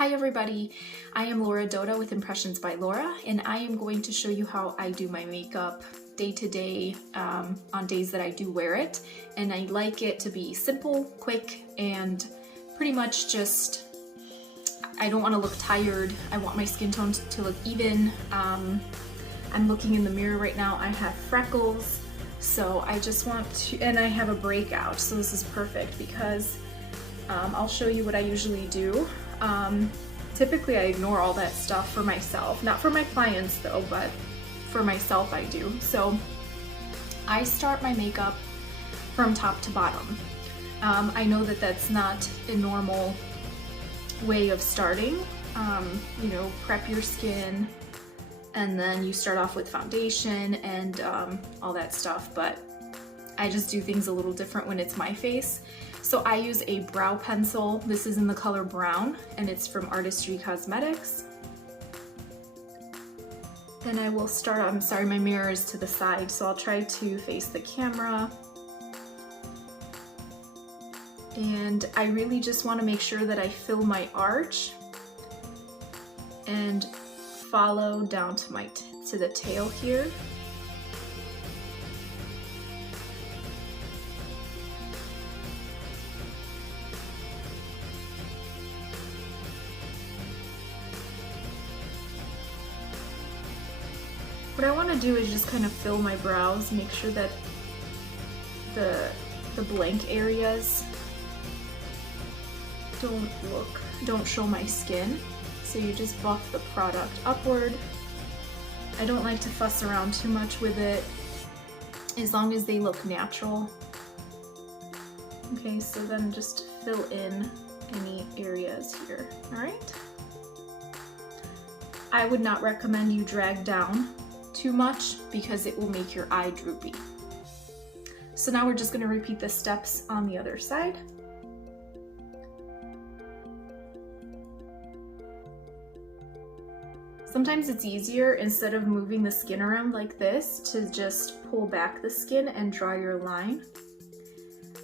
Hi everybody, I am Laura Dota with Impressions by Laura, and I am going to show you how I do my makeup day to day on days that I do wear it. And I like it to be simple, quick, and pretty much just, I don't want to look tired. I want my skin tone to look even. I'm looking in the mirror right now. I have freckles, so I just want to, and I have a breakout, so this is perfect because I'll show you what I usually do. Typically I ignore all that stuff for myself, not for my clients though, but for myself I do. So I start my makeup from top to bottom. I know that that's not a normal way of starting. You know, prep your skin and then you start off with foundation and all that stuff, but I just do things a little different when it's my face. So I use a brow pencil. This is in the color brown and it's from Artistry Cosmetics. And I will start, I'm sorry, my mirror is to the side, so I'll try to face the camera. And I really just want to make sure that I fill my arch and follow down to the tail here. What I want to do is just kind of fill my brows, make sure that the blank areas don't show my skin. So you just buff the product upward. I don't like to fuss around too much with it, as long as they look natural. Okay, so then just fill in any areas here, all right? I would not recommend you drag down too much because it will make your eye droopy. So now we're just going to repeat the steps on the other side. Sometimes it's easier, instead of moving the skin around like this, to just pull back the skin and draw your line.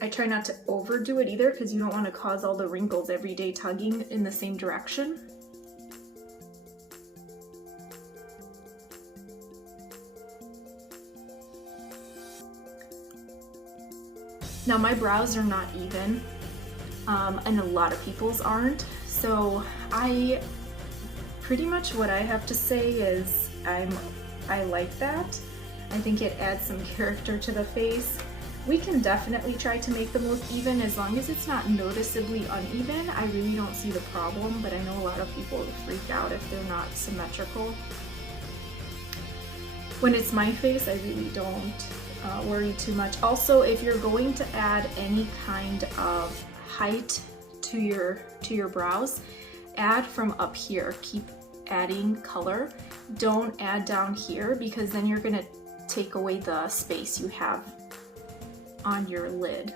I try not to overdo it either because you don't want to cause all the wrinkles every day tugging in the same direction. Now my brows are not even, and a lot of people's aren't, so pretty much what I have to say is I like that. I think it adds some character to the face. We can definitely try to make them look even, as long as it's not noticeably uneven. I really don't see the problem, but I know a lot of people freak out if they're not symmetrical. When it's my face, I really don't worry too much. Also, if you're going to add any kind of height to your brows, add from up here. Keep adding color. Don't add down here, because then you're gonna take away the space you have on your lid.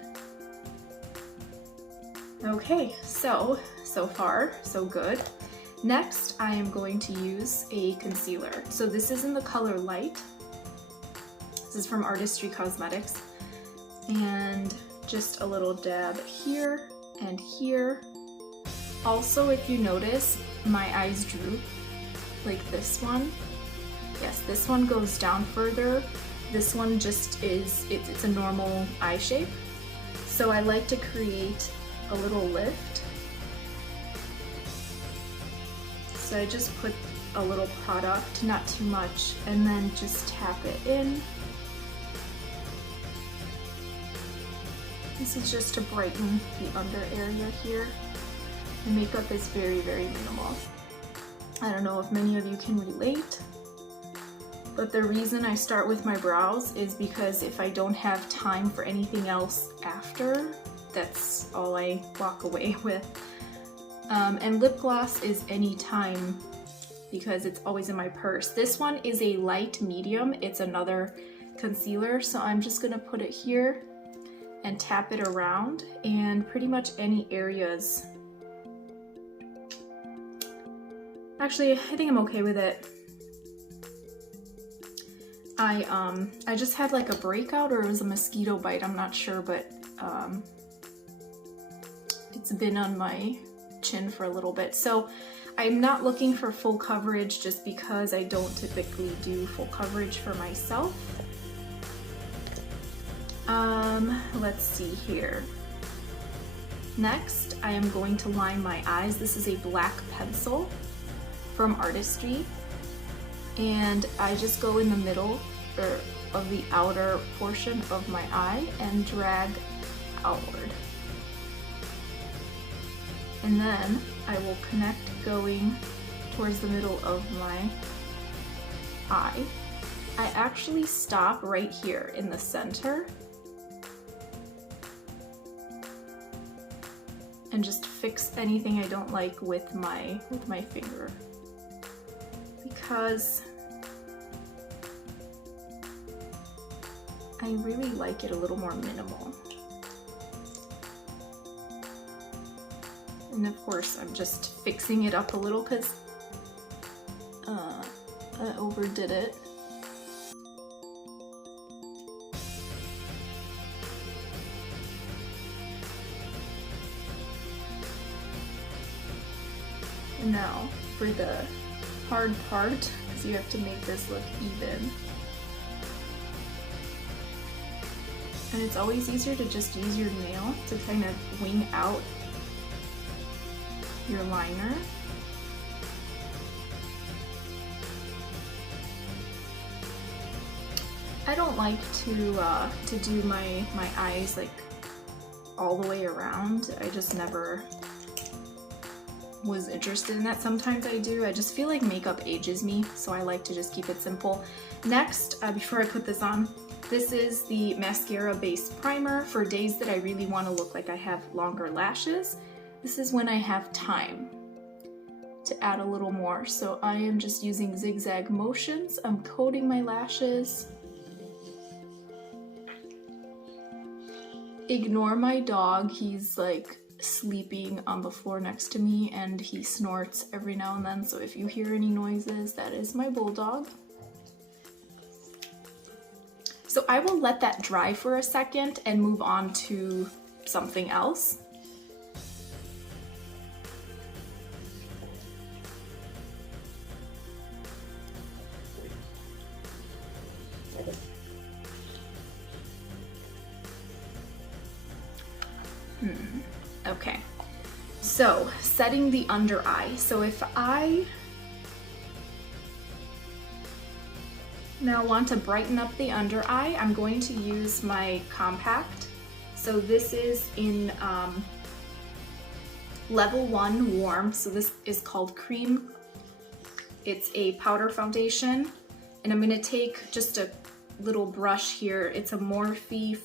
Okay, so far so good. Next, I am going to use a concealer. So this is in the color Light. This is from Artistry Cosmetics, and just a little dab here and here. Also, if you notice, my eyes droop, like this one. Yes, this one goes down further. This one just is, it's a normal eye shape. So I like to create a little lift. So I just put a little product, not too much, and then just tap it in. This is just to brighten the under area here. The makeup is very, very minimal. I don't know if many of you can relate, but the reason I start with my brows is because if I don't have time for anything else after, that's all I walk away with. And lip gloss is anytime, because it's always in my purse. This one is a light medium. It's another concealer, so I'm just gonna put it here and tap it around, and pretty much any areas. Actually, I think I'm okay with it. I just had like a breakout, or it was a mosquito bite, I'm not sure, but it's been on my chin for a little bit. So I'm not looking for full coverage just because I don't typically do full coverage for myself. Let's see here. Next, I am going to line my eyes. This is a black pencil from Artistry, and I just go in the middle of the outer portion of my eye and drag outward. And then I will connect going towards the middle of my eye. I actually stop right here in the center and just fix anything I don't like with my finger, because I really like it a little more minimal. And of course I'm just fixing it up a little because I overdid it. And now for the hard part, because you have to make this look even. And it's always easier to just use your nail to kind of wing out your liner. I don't like to do my eyes like all the way around. I just never was interested in that. Sometimes I do. I just feel like makeup ages me, so I like to just keep it simple. Next, before I put this on, this is the mascara base primer for days that I really want to look like I have longer lashes. This is when I have time to add a little more. So I am just using zigzag motions. I'm coating my lashes. Ignore my dog. He's like sleeping on the floor next to me and he snorts every now and then. So if you hear any noises, that is my bulldog. So I will let that dry for a second and move on to something else. Okay, so setting the under eye. So if I now want to brighten up the under eye, I'm going to use my compact. So this is in level 1 warm. So this is called Cream. It's a powder foundation, and I'm going to take just a little brush here. It's a Morphe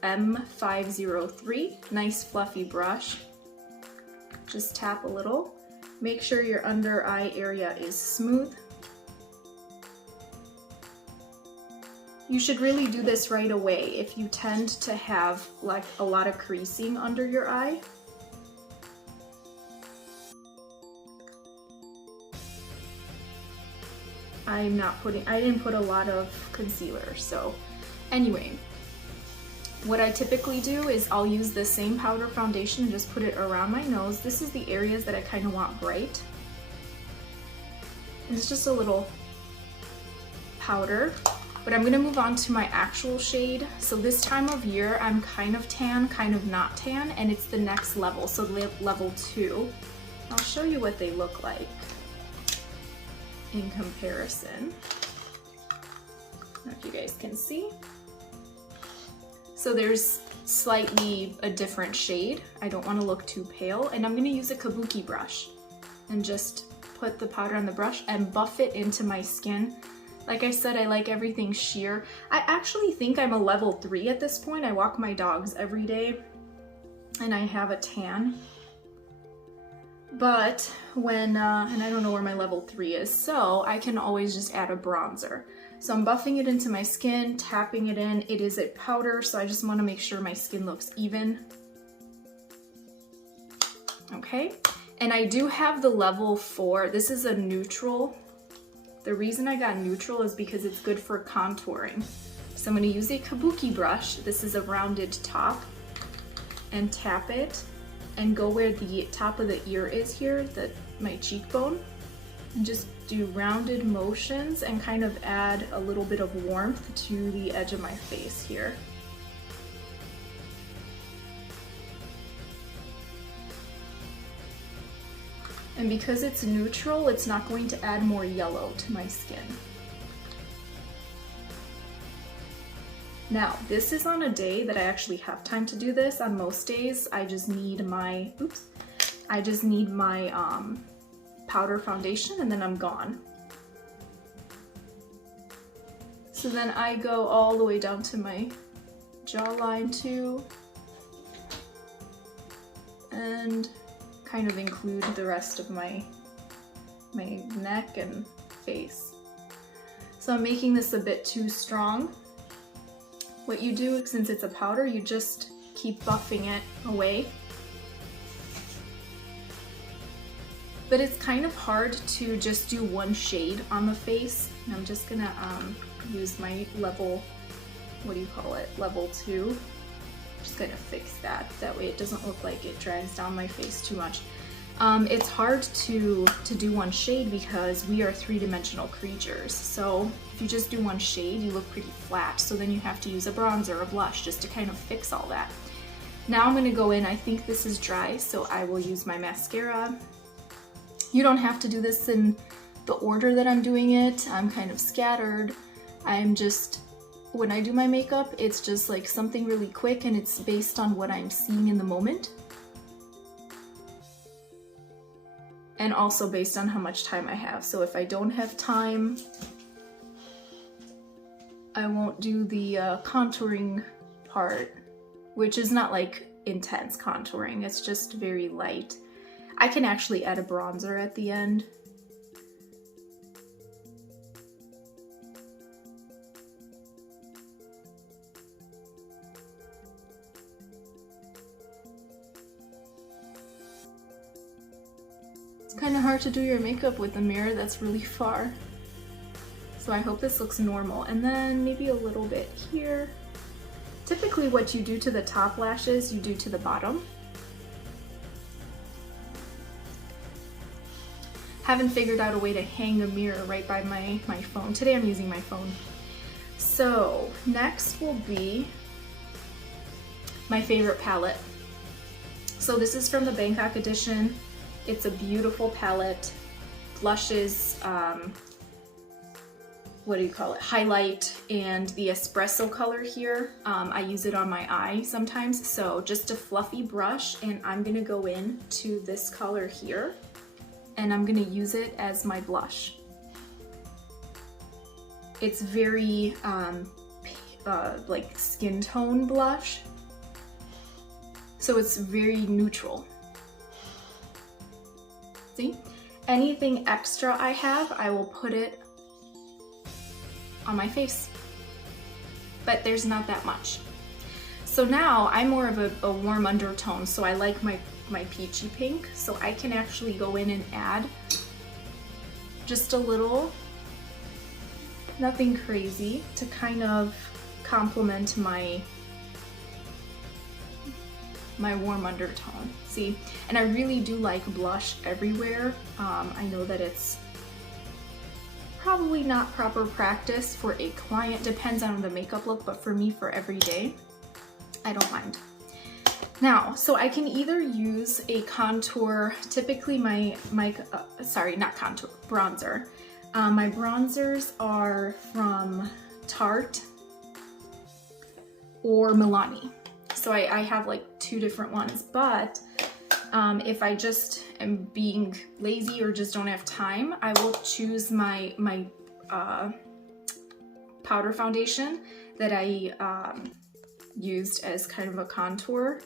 M503, nice fluffy brush. Just tap a little. Make sure your under eye area is smooth. You should really do this right away if you tend to have like a lot of creasing under your eye. I didn't put a lot of concealer, so anyway. What I typically do is I'll use the same powder foundation and just put it around my nose. This is the areas that I kind of want bright. And it's just a little powder, but I'm gonna move on to my actual shade. So this time of year, I'm kind of tan, kind of not tan, and it's the next level, so level 2. I'll show you what they look like in comparison. I don't know if you guys can see. So there's slightly a different shade. I don't want to look too pale, and I'm going to use a kabuki brush and just put the powder on the brush and buff it into my skin. Like I said, I like everything sheer. I actually think I'm a level 3 at this point. I walk my dogs every day and I have a tan. But when, and I don't know where my level 3 is, so I can always just add a bronzer. So I'm buffing it into my skin, tapping it in. It is a powder, so I just want to make sure my skin looks even. Okay, and I do have the level 4. This is a neutral. The reason I got neutral is because it's good for contouring. So I'm going to use a kabuki brush. This is a rounded top, and tap it. and go where the top of the ear is here, my cheekbone, and just do rounded motions and kind of add a little bit of warmth to the edge of my face here. And because it's neutral, it's not going to add more yellow to my skin. Now, this is on a day that I actually have time to do this. On most days, I just need my, powder foundation and then I'm gone. So then I go all the way down to my jawline too, and kind of include the rest of my neck and face. So I'm making this a bit too strong. What you do, since it's a powder, you just keep buffing it away. But it's kind of hard to just do one shade on the face. And I'm just gonna use my level, level 2. Just gonna fix that. That way it doesn't look like it drags down my face too much. It's hard to do one shade because we are three-dimensional creatures. So if you just do one shade, you look pretty flat. So then you have to use a bronzer or a blush just to kind of fix all that. Now I'm gonna go in, I think this is dry, so I will use my mascara. You don't have to do this in the order that I'm doing it. I'm kind of scattered. When I do my makeup, it's just like something really quick and it's based on what I'm seeing in the moment. And also based on how much time I have. So if I don't have time, I won't do the contouring part, which is not like intense contouring. It's just very light. I can actually add a bronzer at the end. It's kind of hard to do your makeup with a mirror that's really far. So I hope this looks normal. And then maybe a little bit here. Typically what you do to the top lashes, you do to the bottom. Haven't figured out a way to hang a mirror right by my phone. Today I'm using my phone. So next will be my favorite palette. So this is from the Bangkok edition. It's a beautiful palette. Blushes, highlight, and the espresso color here. I use it on my eye sometimes. So just a fluffy brush, and I'm gonna go in to this color here. And I'm gonna use it as my blush. It's very like skin tone blush, so it's very neutral. See? Anything extra I have, I will put it on my face, but there's not that much. So now I'm more of a warm undertone, so I like my peachy pink, so I can actually go in and add just a little, nothing crazy, to kind of complement my warm undertone. See, and I really do like blush everywhere. I know that it's probably not proper practice for a client, depends on the makeup look, but for me, for every day, I don't mind. Now, so I can either use a contour, typically bronzer. My bronzers are from Tarte or Milani. So I have like two different ones, but if I just am being lazy or just don't have time, I will choose my powder foundation that I used as kind of a contour.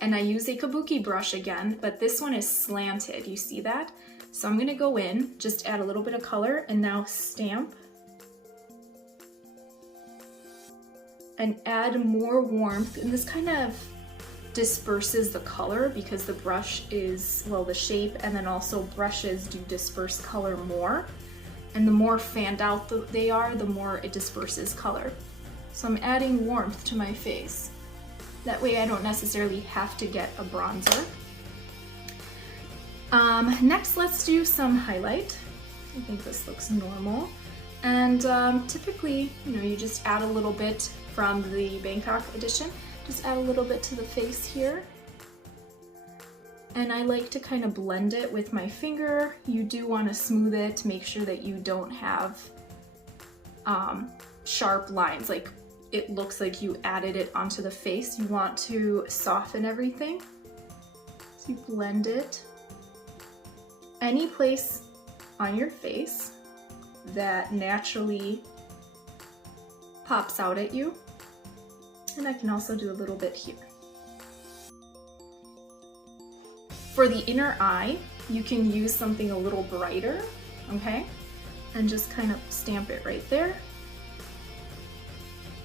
And I use a kabuki brush again, but this one is slanted, you see that? So I'm gonna go in, just add a little bit of color, and now stamp. And add more warmth, and this kind of disperses the color because the brush is, well, the shape, and then also brushes do disperse color more. And the more fanned out they are, the more it disperses color. So I'm adding warmth to my face. That way I don't necessarily have to get a bronzer. Next, let's do some highlight. I think this looks normal. And typically, you just add a little bit from the Bangkok edition. Just add a little bit to the face here. And I like to kind of blend it with my finger. You do want to smooth it, make sure that you don't have sharp lines, like it looks like you added it onto the face. You want to soften everything. So you blend it. Any place on your face that naturally pops out at you. And I can also do a little bit here. For the inner eye, you can use something a little brighter, okay? And just kind of stamp it right there.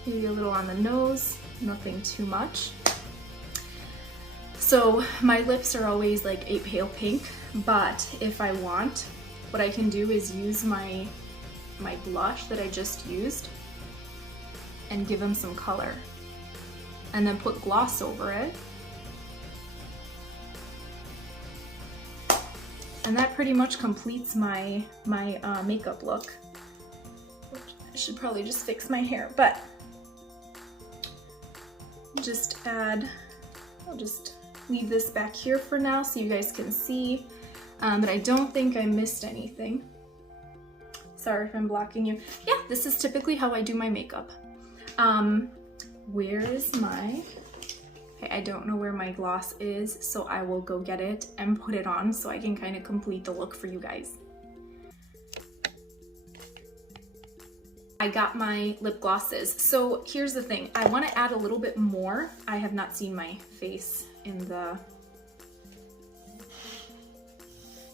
Maybe a little on the nose, nothing too much. So my lips are always like a pale pink, but if I want, what I can do is use my blush that I just used and give them some color. And then put gloss over it. And that pretty much completes my makeup look. I should probably just fix my hair, but just add, I'll just leave this back here for now so you guys can see, but I don't think I missed anything. Sorry if I'm blocking you. Yeah, this is typically how I do my makeup. Where is my, okay, I don't know where my gloss is, so I will go get it and put it on so I can kind of complete the look for you guys. I got my lip glosses. So here's the thing, I want to add a little bit more. I have not seen my face in the...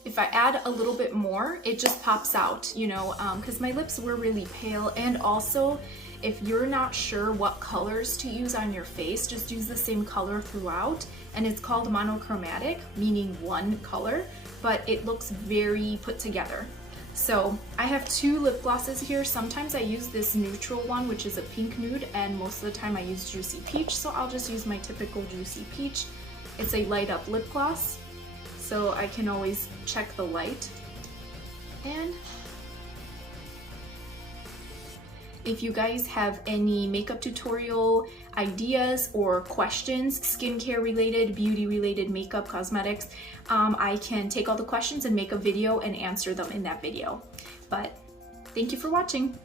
If I add a little bit more, it just pops out, because my lips were really pale. And also, if you're not sure what colors to use on your face, just use the same color throughout. And it's called monochromatic, meaning one color, but it looks very put together. So I have two lip glosses here. Sometimes I use this neutral one, which is a pink nude, and most of the time I use Juicy Peach, so I'll just use my typical Juicy Peach. It's a light up lip gloss, so I can always check the light. And if you guys have any makeup tutorial ideas or questions, skincare related, beauty related, makeup, cosmetics, I can take all the questions and make a video and answer them in that video. But thank you for watching.